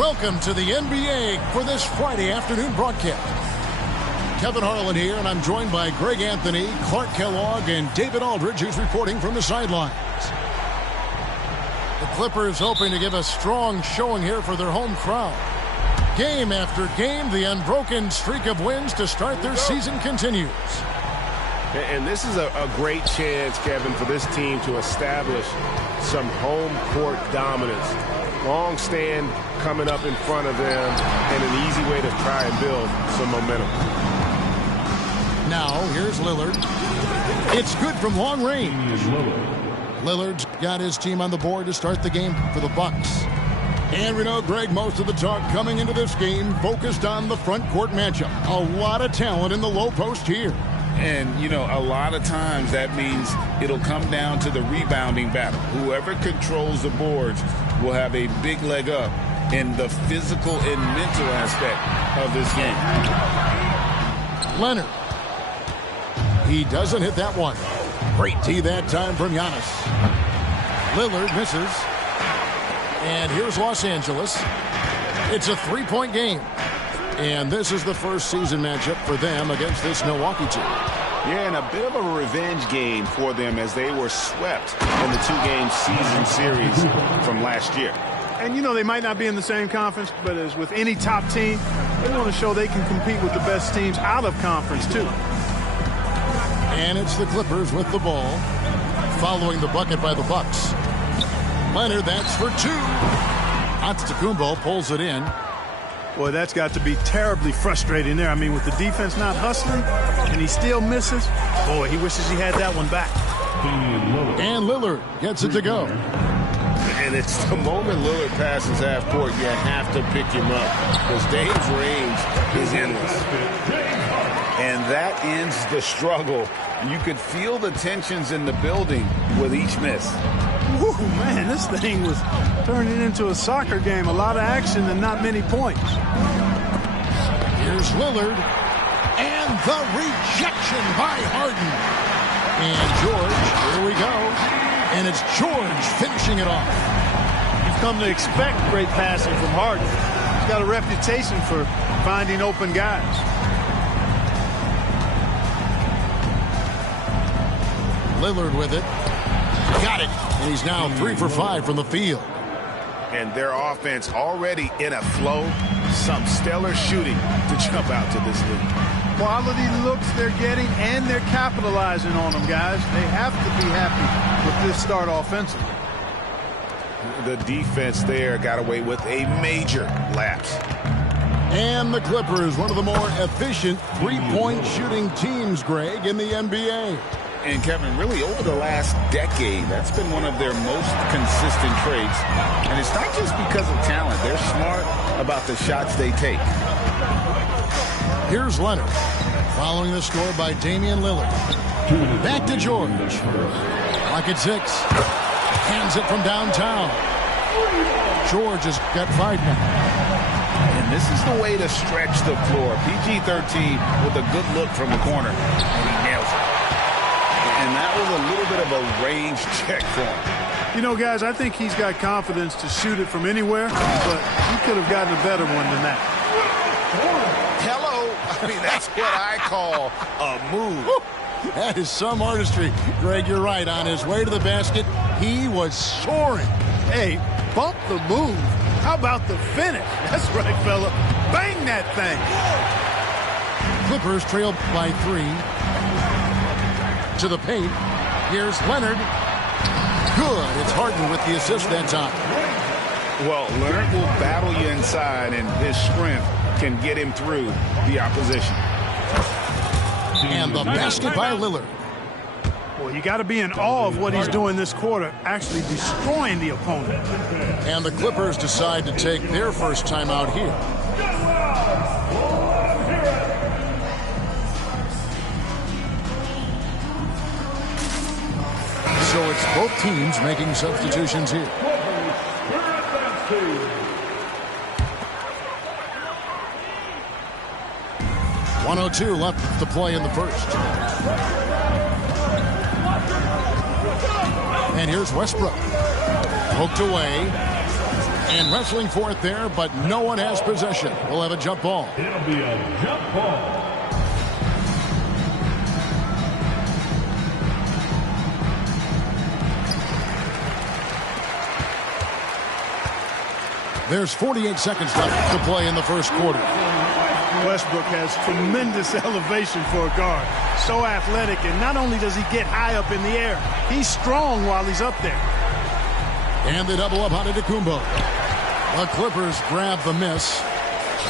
Welcome to the NBA for this Friday afternoon broadcast. Kevin Harlan here, and I'm joined by Greg Anthony, Clark Kellogg, and David Aldridge, who's reporting from the sidelines. The Clippers hoping to give a strong showing here for their home crowd. Game after game, the unbroken streak of wins to start their season continues. And this is a great chance, Kevin, for this team to establish some home court dominance. Long stand coming up in front of them, and an easy way to try and build some momentum. Now, here's Lillard. It's good from long range. Lillard's got his team on the board to start the game for the Bucks. And we know, Greg, most of the talk coming into this game focused on the front court matchup. A lot of talent in the low post here. And, you know, a lot of times that means it'll come down to the rebounding battle. Whoever controls the boards will have a big leg up in the physical and mental aspect of this game. Leonard. He doesn't hit that one. Great tee that time from Giannis. Lillard misses. And here's Los Angeles. It's a three-point game. And this is the first season matchup for them against this Milwaukee team. Yeah, and a bit of a revenge game for them as they were swept in the two-game season series from last year. And, you know, they might not be in the same conference, but as with any top team, they want to show they can compete with the best teams out of conference, too. And it's the Clippers with the ball, following the bucket by the Bucks. Leonard, that's for two. Antetokounmpo pulls it in. Boy, that's got to be terribly frustrating there. I mean, with the defense not hustling, and he still misses. Boy, he wishes he had that one back. And Lillard gets it to go. And it's the moment Lillard passes half court, you have to pick him up, because Dame's range is endless. And that ends the struggle. You could feel the tensions in the building with each miss. Woo, man, this thing was turning into a soccer game. A lot of action and not many points. Here's Lillard. And the rejection by Harden. And George, here we go. And it's George finishing it off. You've come to expect great passing from Harden. He's got a reputation for finding open guys. Lillard with it. Got it. And he's now 3 for 5 from the field. And their offense already in a flow. Some stellar shooting to jump out to this lead. Quality looks they're getting, and they're capitalizing on them, guys. They have to be happy with this start offensively. The defense there got away with a major lapse. And the Clippers, one of the more efficient three-point shooting teams, Greg, in the NBA. And, Kevin, really over the last decade, that's been one of their most consistent traits. And it's not just because of talent. They're smart about the shots they take. Here's Leonard, following the score by Damian Lillard. Back to George. Clock at 6. Hands it from downtown. George has got 5 now. And this is the way to stretch the floor. PG-13 with a good look from the corner. And he nails it. And that was a little bit of a range check for him. You know, guys, I think he's got confidence to shoot it from anywhere, but he could have gotten a better one than that. Hello. I mean, that's what I call a move. That is some artistry. Greg, you're right. On his way to the basket, he was soaring. Hey, bump the move. How about the finish? That's right, fella. Bang that thing. Clippers trail by 3. To the paint. Here's Leonard. Good. It's Harden with the assist that time. Well, Leonard will battle you inside, and his strength can get him through the opposition. And the basket by Lillard. Well, you got to be in awe of what he's doing this quarter, actually destroying the opponent. And the Clippers decide to take their first time out here. So it's both teams making substitutions here. 1:02 left to play in the first. And here's Westbrook. Poked away. And wrestling for it there, but no one has possession. We'll have a jump ball. It'll be a jump ball. There's 48 seconds left to play in the first quarter. Westbrook has tremendous elevation for a guard. So athletic, and not only does he get high up in the air, he's strong while he's up there. And they double up on Antetokounmpo. The Clippers grab the miss.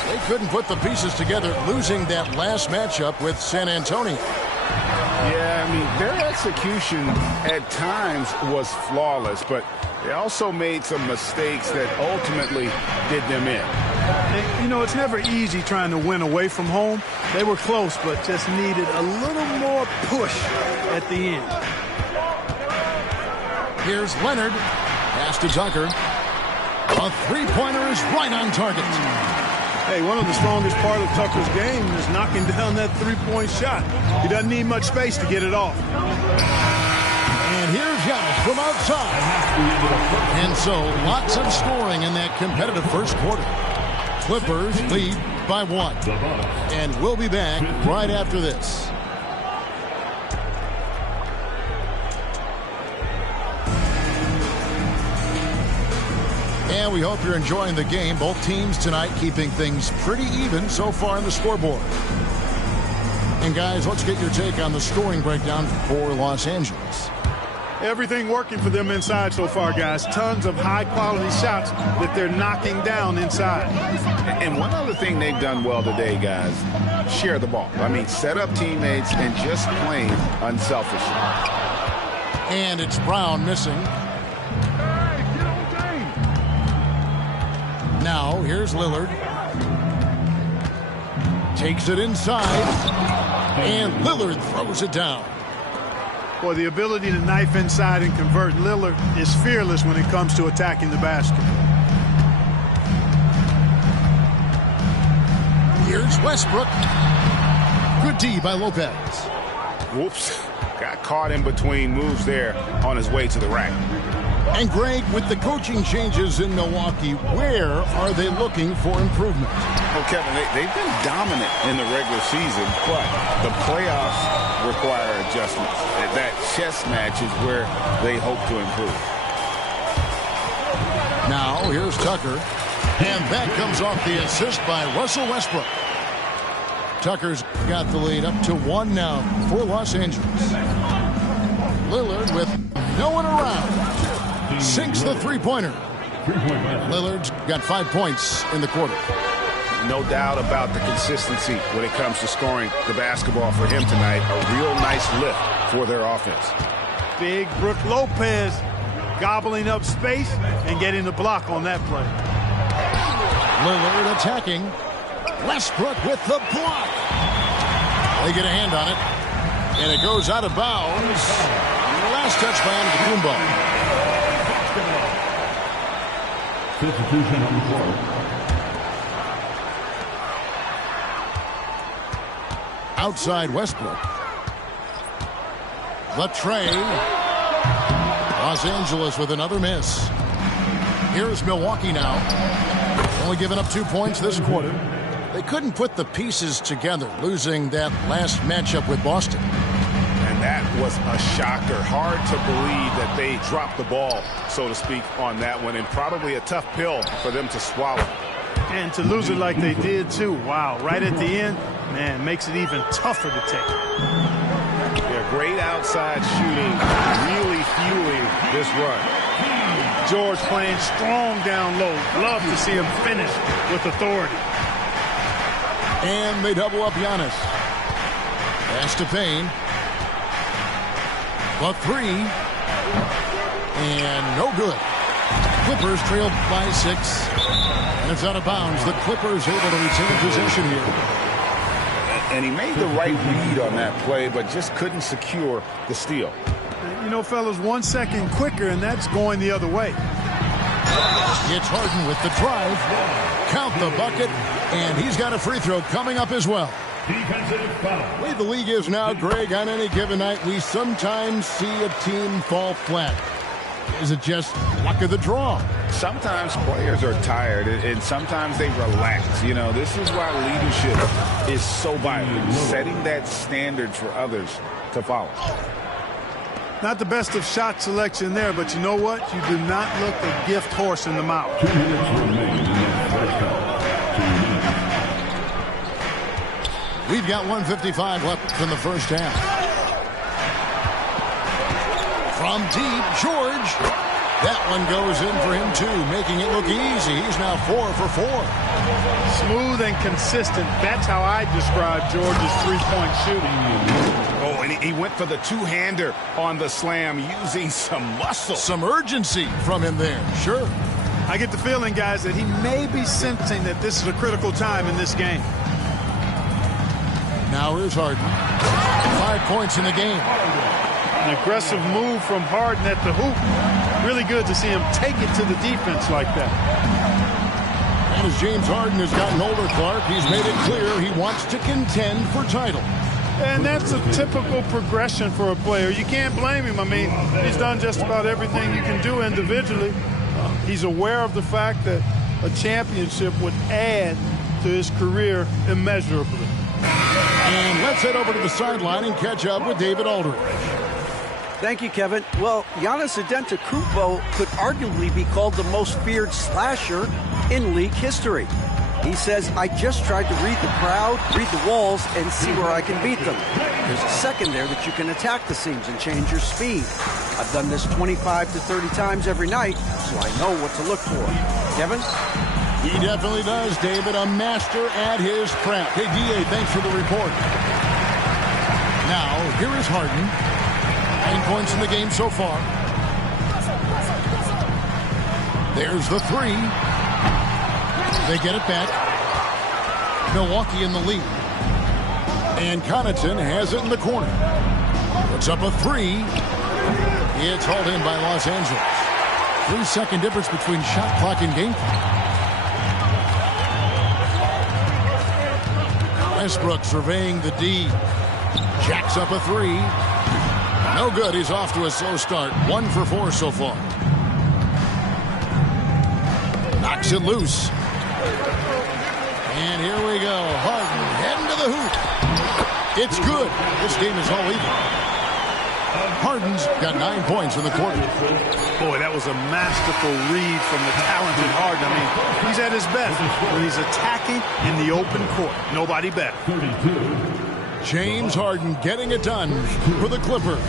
They couldn't put the pieces together, losing that last matchup with San Antonio. Yeah, I mean, their execution at times was flawless, but they also made some mistakes that ultimately did them in. And, you know, it's never easy trying to win away from home. They were close, but just needed a little more push at the end. Here's Leonard. Pass to Tucker. A three-pointer is right on target. Hey, one of the strongest part of Tucker's game is knocking down that three-point shot. He doesn't need much space to get it off. And here's Giannis from outside. And so, lots of scoring in that competitive first quarter. Clippers lead by 1. And we'll be back right after this. And we hope you're enjoying the game. Both teams tonight keeping things pretty even so far on the scoreboard. And guys, let's get your take on the scoring breakdown for Los Angeles. Everything working for them inside so far, guys. Tons of high-quality shots that they're knocking down inside. And one other thing they've done well today, guys, share the ball. I mean, set up teammates and just plain unselfishly. And it's Brown missing. Now, here's Lillard. Takes it inside. And Lillard throws it down. Boy, the ability to knife inside and convert. Lillard is fearless when it comes to attacking the basket. Here's Westbrook. Good D by Lopez. Whoops. Got caught in between moves there on his way to the rack. And Greg, with the coaching changes in Milwaukee, where are they looking for improvement? Well, Kevin, they've been dominant in the regular season, but the playoffs require adjustments. That chess match is where they hope to improve. Now, here's Tucker. And that comes off the assist by Russell Westbrook. Tucker's got the lead up to 1 now for Los Angeles. Lillard with no one around. Sinks the three-pointer. Lillard's got 5 points in the quarter. No doubt about the consistency when it comes to scoring the basketball for him tonight. A real nice lift for their offense. Big Brook Lopez gobbling up space and getting the block on that play. Lillard attacking. Westbrook with the block. They get a hand on it. And it goes out of bounds. Last touch by Antetokounmpo. Substitution on the floor. Outside Westbrook. The tray. Los Angeles with another miss. Here's Milwaukee now. Only giving up 2 points this quarter. They couldn't put the pieces together, losing that last matchup with Boston. And that was a shocker. Hard to believe that they dropped the ball, so to speak, on that one. And probably a tough pill for them to swallow. And to lose it like they did, too. Wow, right at the end, man, makes it even tougher to take. Yeah, great outside shooting, really fueling this run. George playing strong down low. Love to see him finish with authority. And they double up Giannis. Pass to Payne. The three. And no good. Clippers trailed by 6. And it's out of bounds. The Clippers able to retain possession here. And he made the right read on that play, but just couldn't secure the steal. You know, fellas, 1 second quicker, and that's going the other way. It's Harden with the drive. Count the bucket. And he's got a free throw coming up as well. Defensive foul. The way the league is now, Greg, on any given night, we sometimes see a team fall flat. Is it just luck of the draw? Sometimes players are tired, and sometimes they relax. You know, this is why leadership is so vital, setting that standard for others to follow. Not the best of shot selection there, but you know what? You do not look a gift horse in the mouth. 2 minutes remain in the first half. 2 minutes. We've got 1:55 left in the first half. From deep, George. That one goes in for him, too, making it look easy. He's now 4 for 4. Smooth and consistent. That's how I describe George's three-point shooting. Oh, and he went for the two-hander on the slam, using some muscle. Some urgency from him there, sure. I get the feeling, guys, that he may be sensing that this is a critical time in this game. Now here's Harden. 5 points in the game. An aggressive move from Harden at the hoop. Really good to see him take it to the defense like that. And as James Harden has gotten older, Clark, he's made it clear he wants to contend for title. And that's a typical progression for a player. You can't blame him. I mean, he's done just about everything you can do individually. He's aware of the fact that a championship would add to his career immeasurably. And let's head over to the sideline and catch up with David Aldridge. Thank you, Kevin. Well, Giannis Antetokounmpo could arguably be called the most feared slasher in league history. He says, I just tried to read the crowd, read the walls, and see where I can beat them. There's a second there that you can attack the seams and change your speed. I've done this 25 to 30 times every night, so I know what to look for. Kevin? He definitely does, David. A master at his craft. Hey, D.A., thanks for the report. Now, here is Harden. 9 points in the game so far. There's the three. They get it back. Milwaukee in the lead. And Connaughton has it in the corner. Puts up a three. It's hauled in by Los Angeles. 3-second difference between shot clock and game clock. Westbrook surveying the D. Jacks up a three. No good. He's off to a slow start. 1 for 4 so far. Knocks it loose. And here we go. Harden heading to the hoop. It's good. This game is all even. Harden's got 9 points in the quarter. Boy, that was a masterful read from the talented Harden. I mean, he's at his best when he's attacking in the open court. Nobody better. 32. James Harden getting it done for the Clippers.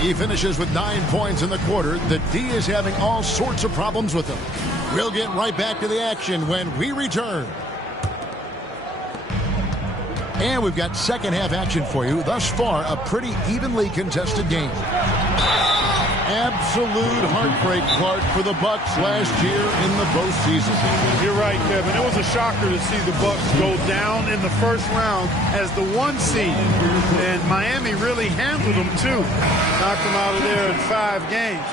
He finishes with 9 points in the quarter. The D is having all sorts of problems with him. We'll get right back to the action when we return. And we've got second half action for you. Thus far, a pretty evenly contested game. Absolute heartbreak, Clark, for the Bucks last year in the postseason. You're right, Kevin. It was a shocker to see the Bucks go down in the first round as the 1 seed. And Miami really handled them, too. Knocked them out of there in 5 games.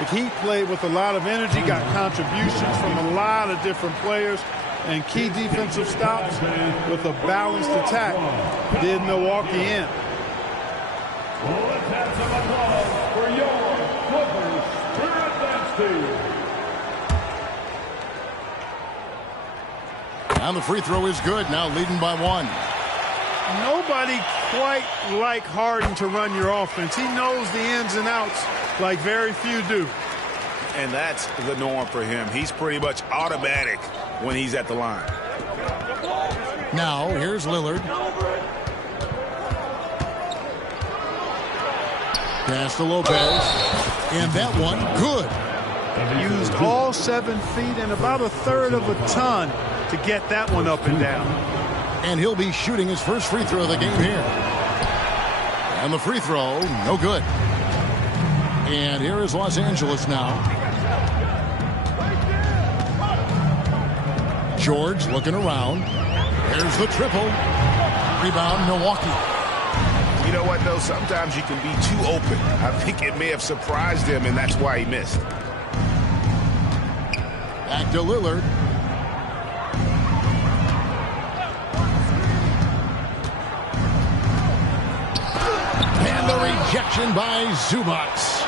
The Heat played with a lot of energy, got contributions from a lot of different players, and key defensive stops with a balanced attack did Milwaukee in. Well, let's have some applause for your Clippers Spirit Dance Team. And the free throw is good, now leading by 1. Nobody quite like Harden to run your offense. He knows the ins and outs like very few do. And that's the norm for him. He's pretty much automatic when he's at the line. Now, here's Lillard. Pass to Lopez. And that one, good. Used all 7 feet and about a third of a ton to get that one up and down. And he'll be shooting his first free throw of the game here. And the free throw, no good. And here is Los Angeles now. George looking around. There's the triple. Rebound, Milwaukee. You know what, though? Sometimes you can be too open. I think it may have surprised him, and that's why he missed. Back to Lillard. And the rejection by Zubac.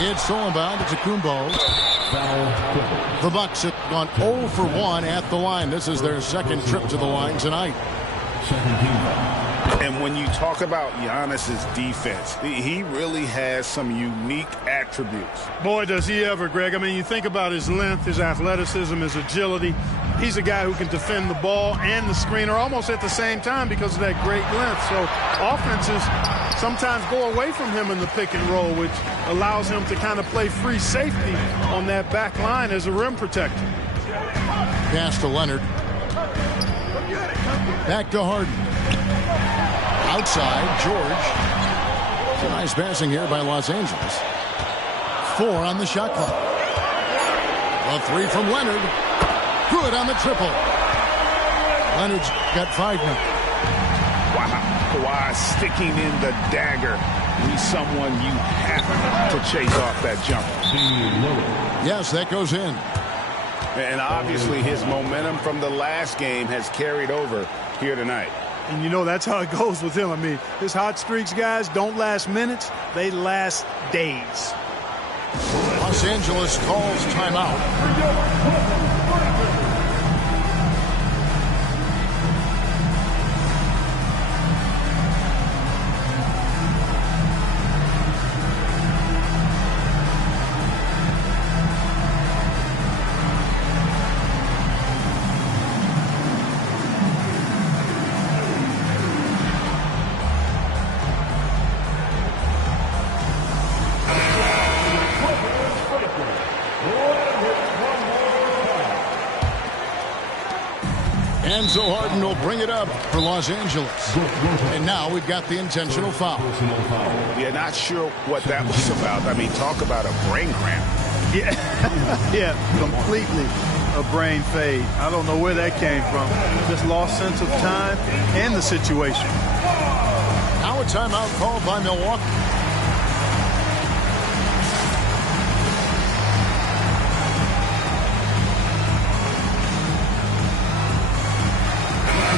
It's stolen by Antetokounmpo. The Bucks have gone 0 for 1 at the line. This is their second trip to the line tonight. And when you talk about Giannis's defense, he really has some unique attributes. Boy, does he ever, Greg. I mean, you think about his length, his athleticism, his agility. He's a guy who can defend the ball and the screener almost at the same time because of that great length. So offenses sometimes go away from him in the pick and roll, which allows him to kind of play free safety on that back line as a rim protector. Pass to Leonard. Back to Harden. Outside, George. Nice passing here by Los Angeles. 4 on the shot clock. A 3 from Leonard. Good on the triple. Leonard's got 5 now. Wow. Kawhi sticking in the dagger. He's someone you have to chase off that jumper. Yes, that goes in. And obviously his momentum from the last game has carried over here tonight. And you know that's how it goes with him. I mean, his hot streaks, guys, don't last minutes. They last days. Los Angeles calls timeout. And so Harden will bring it up for Los Angeles. And now we've got the intentional foul. Yeah, not sure what that was about. I mean, talk about a brain cramp. Yeah, yeah, completely a brain fade. I don't know where that came from. Just lost sense of time and the situation. Now a timeout called by Milwaukee.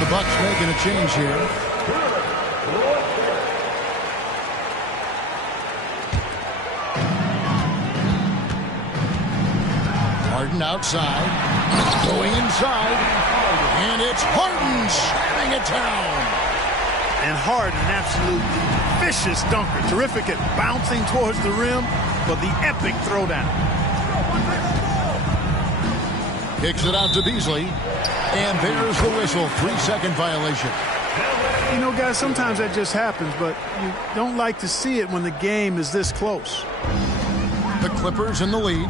The Bucks making a change here. Harden outside, going inside, and it's Harden slamming it down. And Harden, an absolute vicious dunker, terrific at bouncing towards the rim, but the epic throwdown. Kicks it out to Beasley. And there's the whistle. 3-second violation. You know, guys, sometimes that just happens, but you don't like to see it when the game is this close. The Clippers in the lead.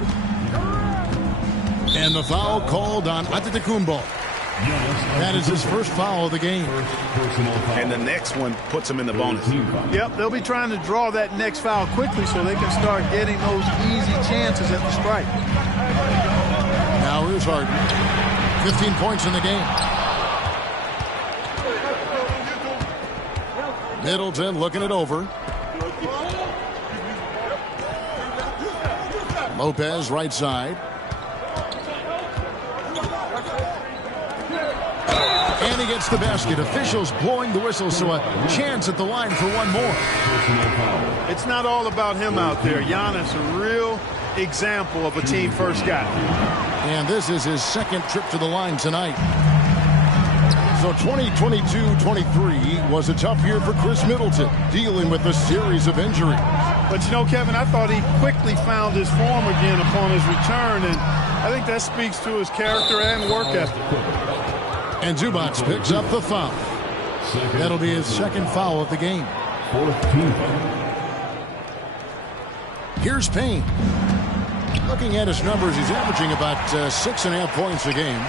And the foul called on Antetokounmpo. That is his first foul of the game. And the next one puts him in the bonus. Yep, they'll be trying to draw that next foul quickly so they can start getting those easy chances at the strike. Now here's Harden. 15 points in the game. Middleton looking it over. Lopez right side. And he gets the basket. Officials blowing the whistle, so a chance at the line for one more. It's not all about him out there. Giannis, a real example of a team first guy. And this is his second trip to the line tonight. So 2022-23 was a tough year for Chris Middleton, dealing with a series of injuries. But you know, Kevin, I thought he quickly found his form again upon his return, and I think that speaks to his character and work ethic. And Zubac picks up the foul. That'll be his second foul of the game. Here's Payne. Looking at his numbers, he's averaging about 6.5 points a game.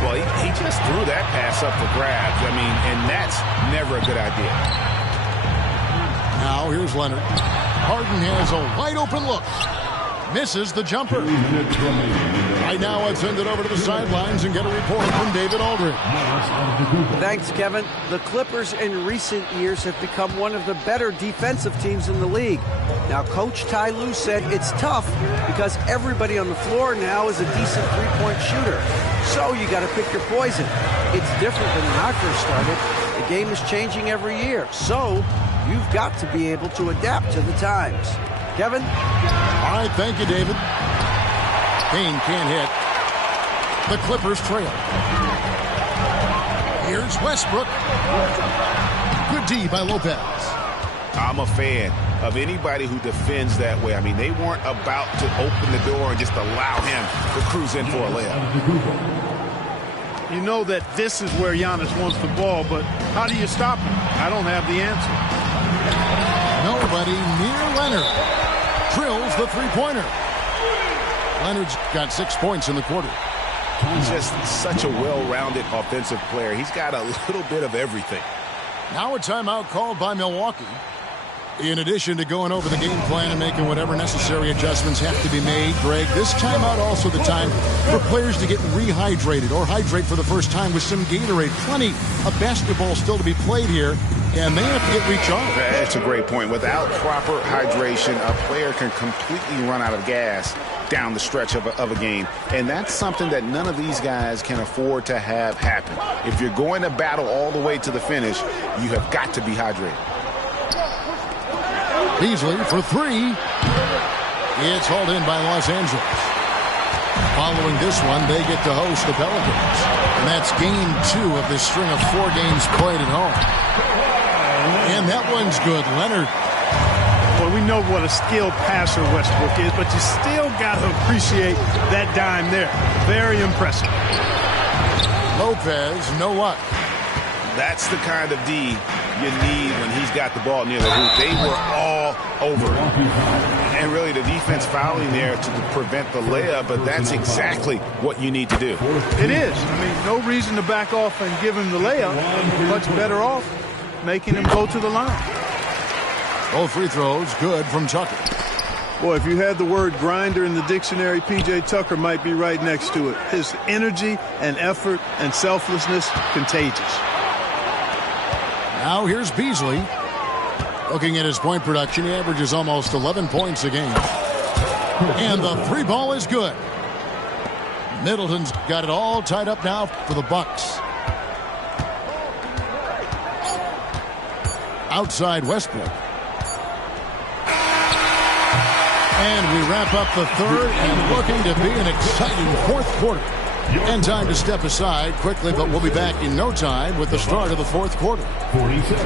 Well, he just threw that pass up for grabs. I mean, and that's never a good idea. Now here's Leonard. Harden has a wide open look. Misses the jumper. Right now, let's send it over to the sidelines and get a report from David Aldridge. Thanks, Kevin. The Clippers in recent years have become one of the better defensive teams in the league. Now, Coach Ty Lue said it's tough because everybody on the floor now is a decent three-point shooter. So you got to pick your poison. It's different than when I first started. The game is changing every year. So you've got to be able to adapt to the times. Kevin? All right, thank you, David. Kane can't hit. The Clippers trail. Here's Westbrook. Good D by Lopez. I'm a fan of anybody who defends that way. I mean, they weren't about to open the door and just allow him to cruise in for a layup. You know that this is where Giannis wants the ball, but how do you stop him? I don't have the answer. Nobody near Leonard. Drills the three-pointer. Leonard's got 6 points in the quarter. He's just such a well-rounded offensive player. He's got a little bit of everything. Now a timeout called by Milwaukee. In addition to going over the game plan and making whatever necessary adjustments have to be made, Greg, this timeout also the time for players to get rehydrated or hydrate for the first time with some Gatorade. Plenty of basketball still to be played here, and they have to get recharged. That's a great point. Without proper hydration, a player can completely run out of gas down the stretch of a game. And that's something that none of these guys can afford to have happen. If you're going to battle all the way to the finish, you have got to be hydrated. Beasley for three. It's hauled in by Los Angeles. Following this one, they get to host the Pelicans. And that's game 2 of this string of 4 games played at home. And that one's good. Leonard. Well, we know what a skilled passer Westbrook is, but you still got to appreciate that dime there. Very impressive. Lopez, no luck. That's the kind of D you need when he's got the ball near the hoop. They were all over it. And really the defense fouling there to prevent the layup, but that's exactly what you need to do. It is. I mean, no reason to back off and give him the layup. Much better off making him go to the line. Both free throws good from Tucker. Boy, if you had the word grinder in the dictionary, P.J. Tucker might be right next to it. His energy and effort and selflessness, contagious. Now here's Beasley. Looking at his point production, he averages almost 11 points a game. And the three ball is good. Middleton's got it all tied up now for the Bucks. Outside Westbrook. And we wrap up the third and looking to be an exciting fourth quarter. And time to step aside quickly, but we'll be back in no time with the start of the fourth quarter. 46.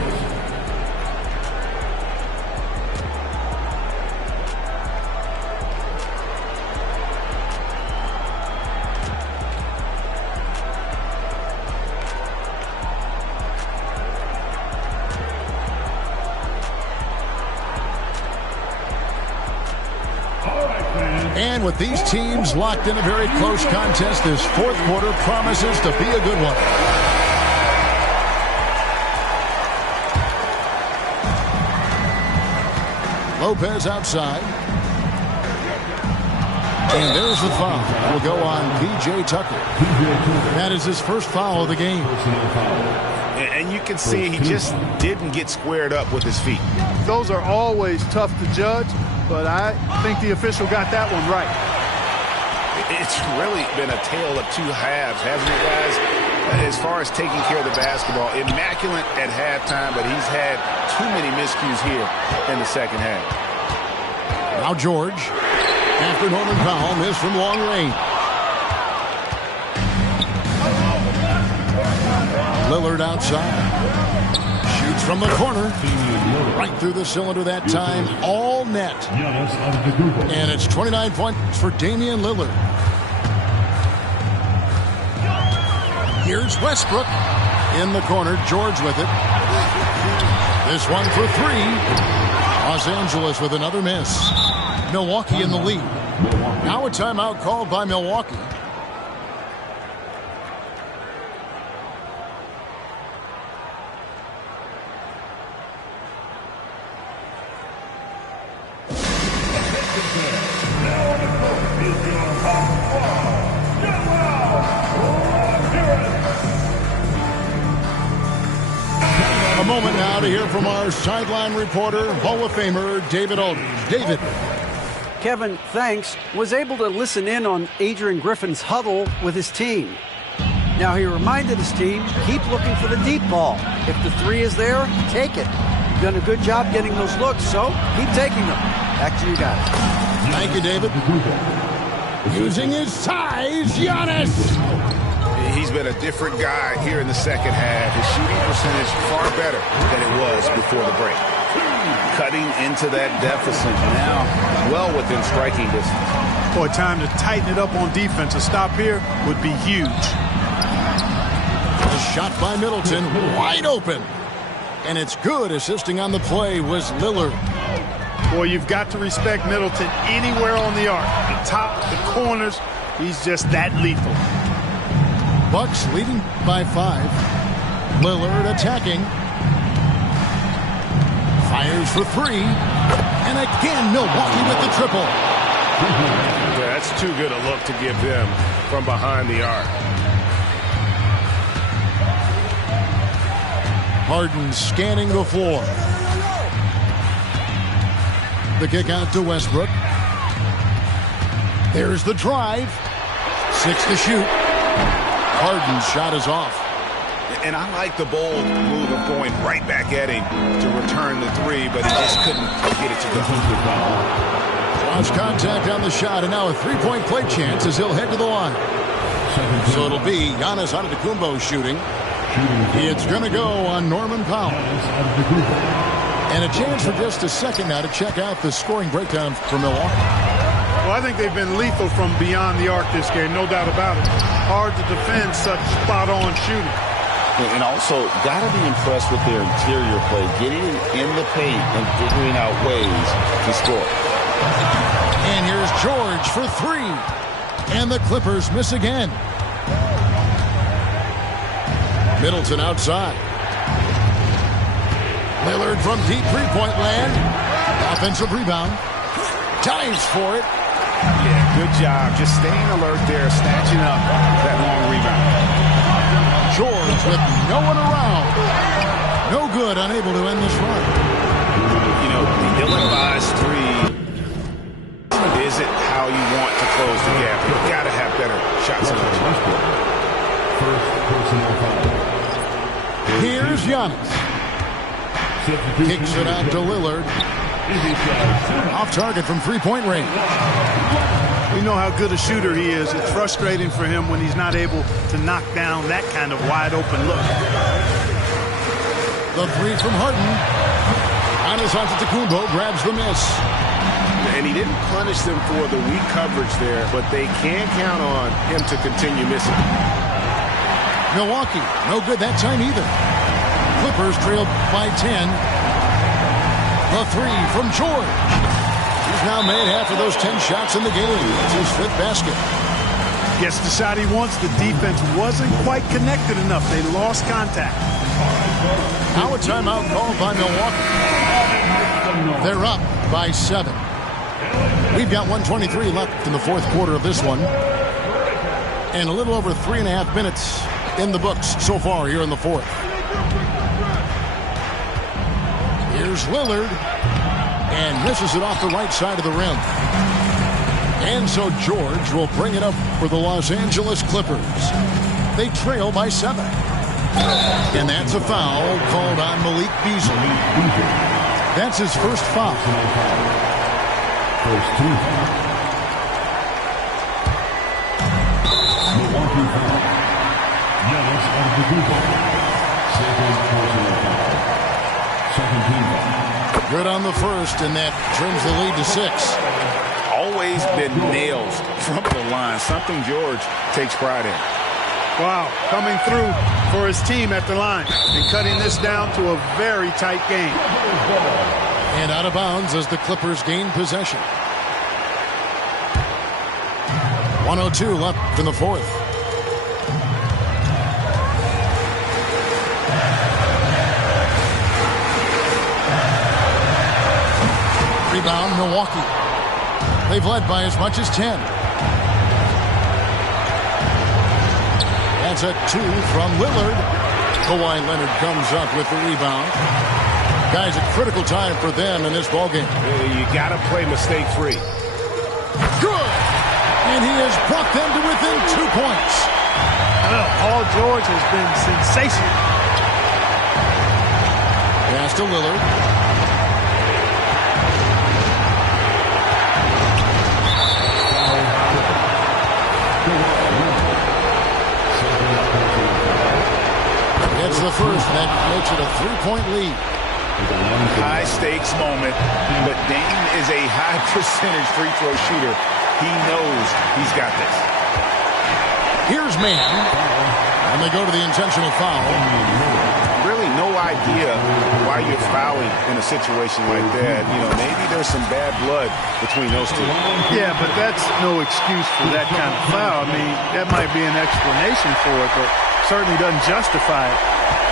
And with these teams locked in a very close contest, this fourth quarter promises to be a good one. Lopez outside. And there's the foul. Will go on P.J. Tucker. That is his first foul of the game. And you can see he just didn't get squared up with his feet. Those are always tough to judge, but I think the official got that one right. It's really been a tale of two halves, hasn't it, guys? As far as taking care of the basketball, immaculate at halftime, but he's had too many miscues here in the second half. Now George, after Norman Powell missed from long range. Lillard outside. Shoots from the corner. Right through the cylinder that time. All net. And it's 29 points for Damian Lillard. Here's Westbrook. In the corner. George with it. This one for three. Los Angeles with another miss. Milwaukee in the lead. Now a timeout called by Milwaukee. A moment now to hear from our sideline reporter, Hall of Famer David Aldridge. David. Kevin, thanks, was able to listen in on Adrian Griffin's huddle with his team. Now, he reminded his team, keep looking for the deep ball. If the three is there, take it. You've done a good job getting those looks, so keep taking them. Back to you guys. Thank you, David. Using his size, Giannis. He's been a different guy here in the second half. His shooting percentage far better than it was before the break. Cutting into that deficit now, well within striking distance. Boy, time to tighten it up on defense. A stop here would be huge. A shot by Middleton, wide open. And it's good. Assisting on the play was Lillard. Boy, you've got to respect Middleton anywhere on the arc. The top, the corners, he's just that lethal. Bucks leading by 5. Lillard attacking. Fires for 3. And again, Milwaukee with the triple. Yeah, that's too good a look to give them from behind the arc. Harden scanning the floor. The kick out to Westbrook. There's the drive. 6 to shoot. Harden's shot is off. And I like the bold move of going right back at him to return the 3, but he just couldn't get it to go. Lost contact on the shot, and now a 3-point play chance as he'll head to the line. So it'll be Giannis Antetokounmpo shooting. It's going to go on Norman Powell. And a chance for just a second now to check out the scoring breakdown for Milwaukee. Well, I think they've been lethal from beyond the arc this game, no doubt about it. Hard to defend such spot-on shooting. And also, got to be impressed with their interior play, getting in the paint and figuring out ways to score. And here's George for 3. And the Clippers miss again. Middleton outside. Lillard from deep three-point land. Offensive rebound. Dives for it. Yeah, good job. Just staying alert there, snatching up that long rebound. George with no one around. No good, unable to end this run. You know, the ill-advised 3 isn't how you want to close the gap. You've got to have better shot selection. Here's Giannis. Kicks it out to Lillard. Off target from three-point range. We know how good a shooter he is. It's frustrating for him when he's not able to knock down that kind of wide-open look. The 3 from Harden. Giannis Antetokounmpo grabs the miss. And he didn't punish them for the weak coverage there, but they can count on him to continue missing. Milwaukee, no good that time either. Clippers trailed by 10. The 3 from George. He's now made half of those 10 shots in the game. It's his 5th basket. Gets the shot he wants. The defense wasn't quite connected enough. They lost contact. Now a timeout called by Milwaukee. They're up by 7. We've got 1:23 left in the 4th quarter of this one. And a little over 3.5 minutes in the books so far here in the 4th. Here's Lillard. And misses it off the right side of the rim. And so George will bring it up for the Los Angeles Clippers. They trail by 7. And that's a foul called on Malik Beasley. That's his first foul. First 2. Milwaukee foul. Giannis Antetokounmpo. Second personal foul. Second team foul. Good on the first, and that trims the lead to 6. Always been nails from the line, something George takes pride in. Wow, coming through for his team at the line and cutting this down to a very tight game. And out of bounds as the Clippers gain possession. 1:02 left in the 4th. Rebound, Milwaukee. They've led by as much as 10. That's a 2 from Lillard. Kawhi Leonard comes up with the rebound. Guys, a critical time for them in this ballgame. You got to play mistake-free. Good! And he has brought them to within 2 points. Well, Paul George has been sensational. Pass to Lillard. the first. That makes it a 3-point lead. High stakes moment, but Dame is a high percentage free throw shooter. He knows he's got this. Here's Mann, and they go to the intentional foul. Really no idea why you're fouling in a situation like that. You know, maybe there's some bad blood between those two. Yeah, but that's no excuse for that kind of foul. I mean, that might be an explanation for it, but certainly doesn't justify it.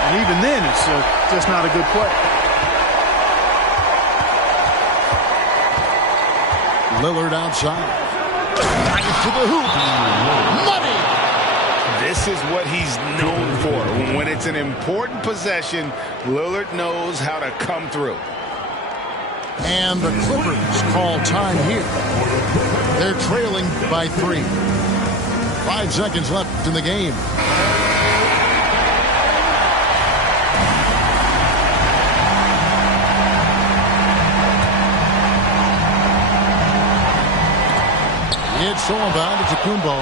And even then, it's just not a good play. Lillard outside. Right to the hoop. Money! This is what he's known for. When it's an important possession, Lillard knows how to come through. And the Clippers call time here. They're trailing by 3. 5 seconds left in the game. It's Sullivan to Kumbo.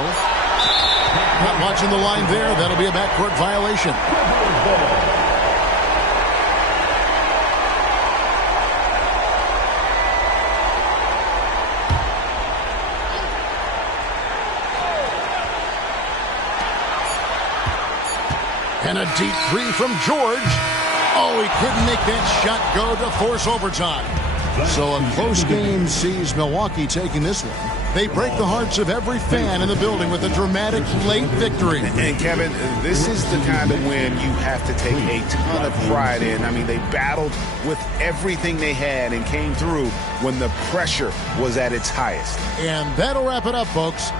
Not watching the line there. That'll be a backcourt violation. And a deep 3 from George. Oh, he couldn't make that shot go to force overtime. So a close game sees Milwaukee taking this one. They break the hearts of every fan in the building with a dramatic late victory. And Kevin, this is the kind of win you have to take a ton of pride in. I mean, they battled with everything they had and came through when the pressure was at its highest. And that'll wrap it up, folks.